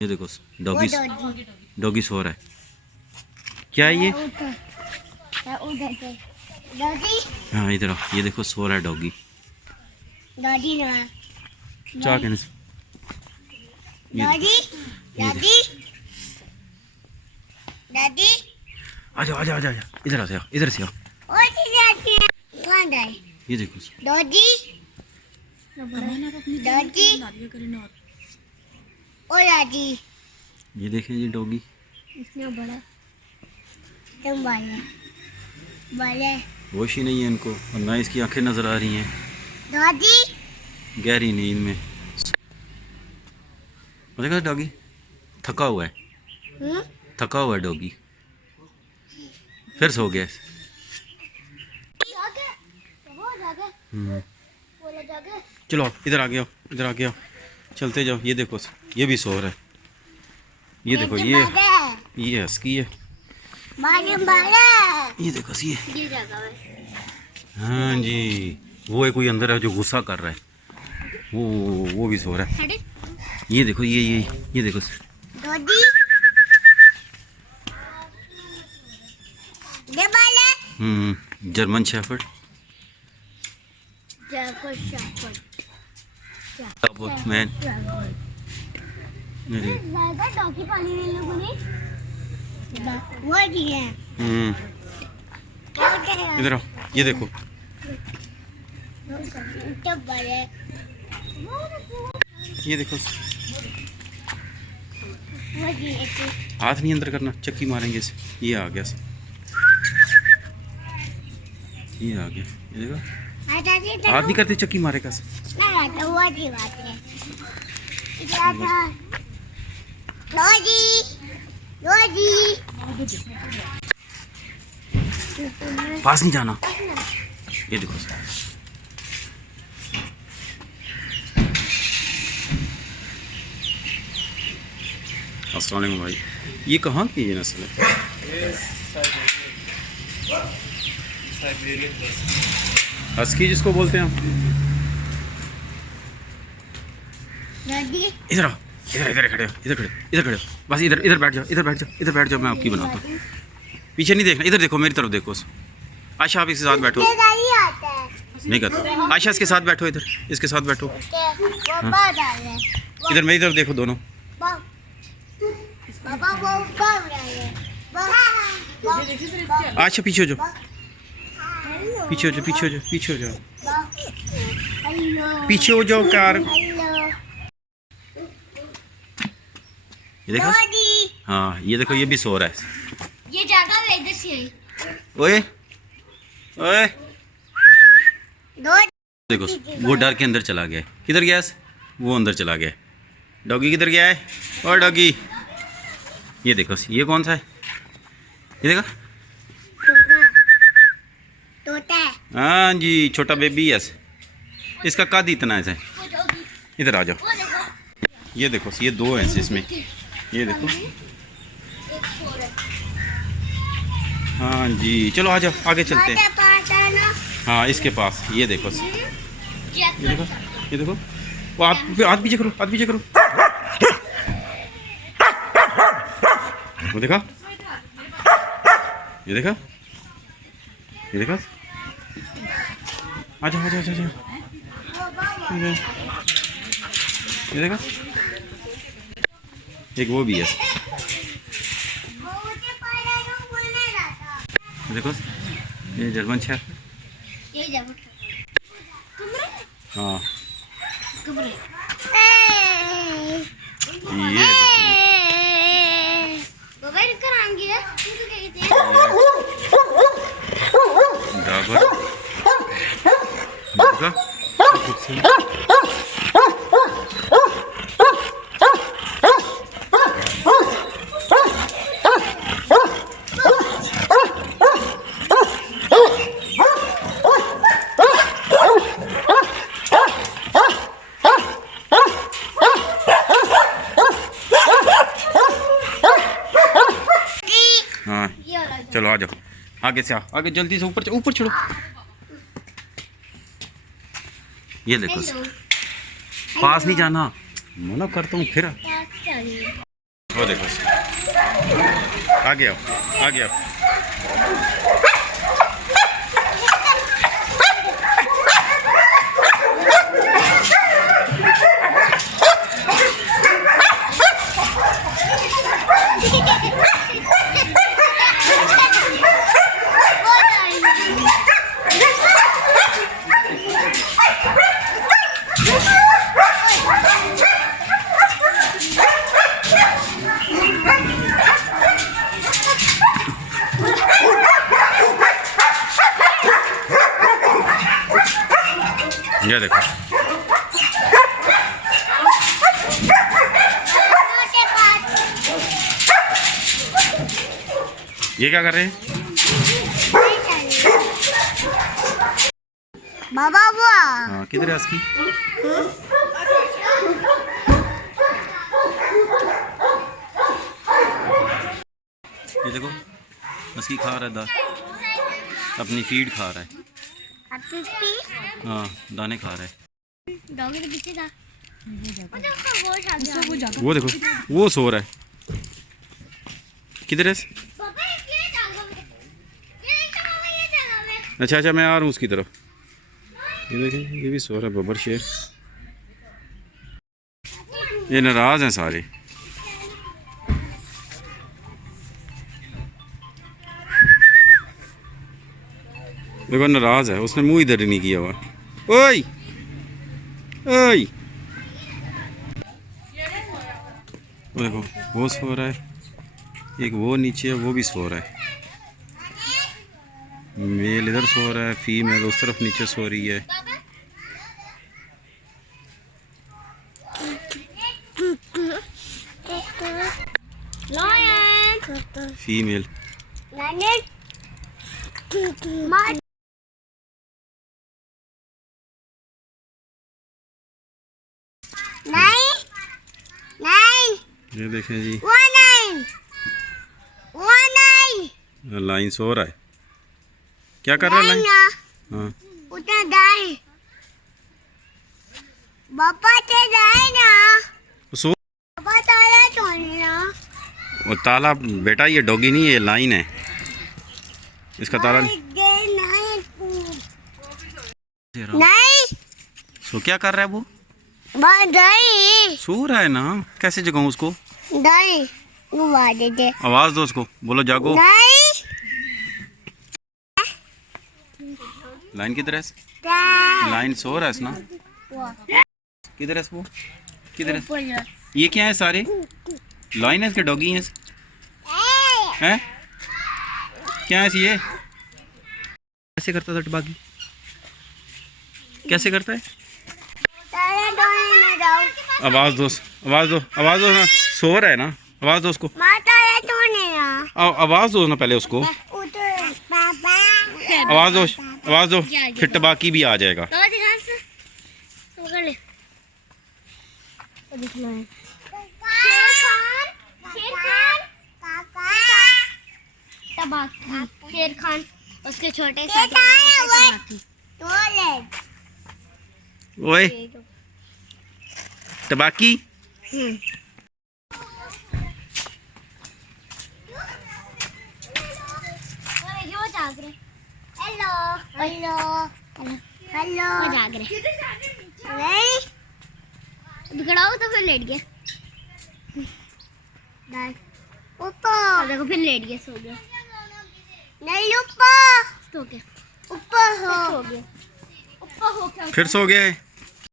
ये देखो doggy doggy सो रहा है। क्या है ये? हाँ इधर आओ, ये देखो सो रहा है डॉगी। क्या कहने से आ जाओ आ जाओ आ जाओ, इधर आ जाओ, इधर से आओ। ये देखो ये देखें ये डॉगी इतना बड़ा होश ही नहीं है इनको, और ना इसकी आंखें नजर आ रही हैं गहरी नींद में। देखा डॉगी थका हुआ है, थका हुआ है डॉगी, फिर सो गया। चलो इधर आ गया, इधर आ गया, चलते जाओ। ये देखो ये भी सो रहा है। ये देखो ये हस्की है। ये देखो ये हाँ जी, वो है कोई अंदर है जो गुस्सा कर रहा है, वो भी सो रहा है। ये देखो ये देखो जर्मन शेफर्ड। मैन इधर आओ, ये देखो ये देखो, हाथ नहीं अंदर करना, चक्की मारेंगे इसे। ये आ गया, ये आ गया, ये देखो हाथ नहीं करते, चक्की मारेगा। पास नहीं जाना। ये देखो अस्सलाम वालेकुम भाई, ये कहाँ की ये नस्ल है? हस्की जिसको बोलते हैं हम। इधर आओ, इधर खड़े हो, इधर खड़े हो, बस इधर बैठ जाओ, इधर बैठ जाओ, मैं आपकी बनाता हूँ। पीछे नहीं देखना, इधर देखो, मेरी तरफ देखो। आयशा आप इसके साथ बैठो। नहीं करता, आयशा इसके साथ बैठो, इधर इसके साथ बैठो। हाँ। इधर मेरी तरफ देखो दोनों। आयशा पीछे हो जाओ, पीछे हो जाओ कार। ये देखो, हाँ ये देखो, ये भी सो रहा है। ये जगह इधर से है। ओए ओए देखो, वो डर के अंदर चला गया। किधर गया? वो अंदर चला गया। डॉगी किधर गया है? और डॉगी ये देखो, ये कौन सा है? ये देखो, हाँ जी, छोटा बेबी है। इसका कद इतना है। इधर आ जाओ, ये देखो, ये दो हैं इसमें। ये देखो, हाँ जी, चलो आ जाओ, आगे चलते हैं। हाँ इसके पास, ये देखो, ये देखो, वो हाथ पीछे करो, हाथ पीछे करो। वो देखा, ये देखा, ये देखा, आजा आजा आजा, ये देखा, एक वो भी है। देखो ये जर्मन शेफ। हाँ ये हाँ चलो आ जाओ, आगे से आओ, आगे जल्दी से ऊपर चढ़ो। ये देखो, पास नहीं जाना, मना करता हूँ फिर। वो देखो, आगे आओ, आगे आओ। ये देखो, ये क्या कर रहे हैं? बाबा बुआ हाँ, किधर है उसकी? ये देखो, उसकी खा रहा है अपनी फीड खा रहा है। हाँ, दाने खा रहा है। डॉगी के पीछे था। वो देखो, वो सो रहा है। किधर है? अच्छा अच्छा, मैं आ रहा हूँ उसकी तरफ। ये देखें, ये भी सो रहा है बब्बर शेर। ये नाराज हैं सारे। देखो, नाराज है, उसने मुंह इधर ही नहीं किया हुआ। ओए ओए, वो देखो, वो सो रहा है, एक वो नीचे है, वो भी सो रहा है। मेल इधर सो रहा है, फीमेल उस तरफ नीचे सो रही है। फीमेल ये देखें जी, लाइन सो रहा है। क्या कर रहा है लाइन? हाँ, सो वो ताला बेटा, ये डॉगी नहीं, ये लाइन है, इसका ताला नहीं। सो क्या कर रहा है वो? सो रहा है ना, कैसे जगाऊं उसको? आवाज दो उसको, बोलो जागो। लाइन किधर है? लाइन सो रहा है ना। किधर है वो? किधर है? ये क्या है सारे? लाइन है इसके, डॉगी है हैं? क्या है ये? कैसे करता था टबागी? कैसे करता है? आवाज दो, आवाज दो, आवाज दो ना, सो रहा है ना, आवाज दो उसको। आवाज दो ना पहले उसको, आवाज दो, आवाज दो, फिर टबाकी भी आ जाएगा। शेर खान, उसके छोटे ओए टबाकी, वो जाग रहे। हेलो हेलो हेलो, वो जाग रहे नहीं, बिगड़ाओ तो फिर लेट गया। ऊपर देखो, फिर लेट गया, सो गया। नहीं ऊपर सो गया, ऊपर हो गया, ऊपर हो गया, फिर सो गया है।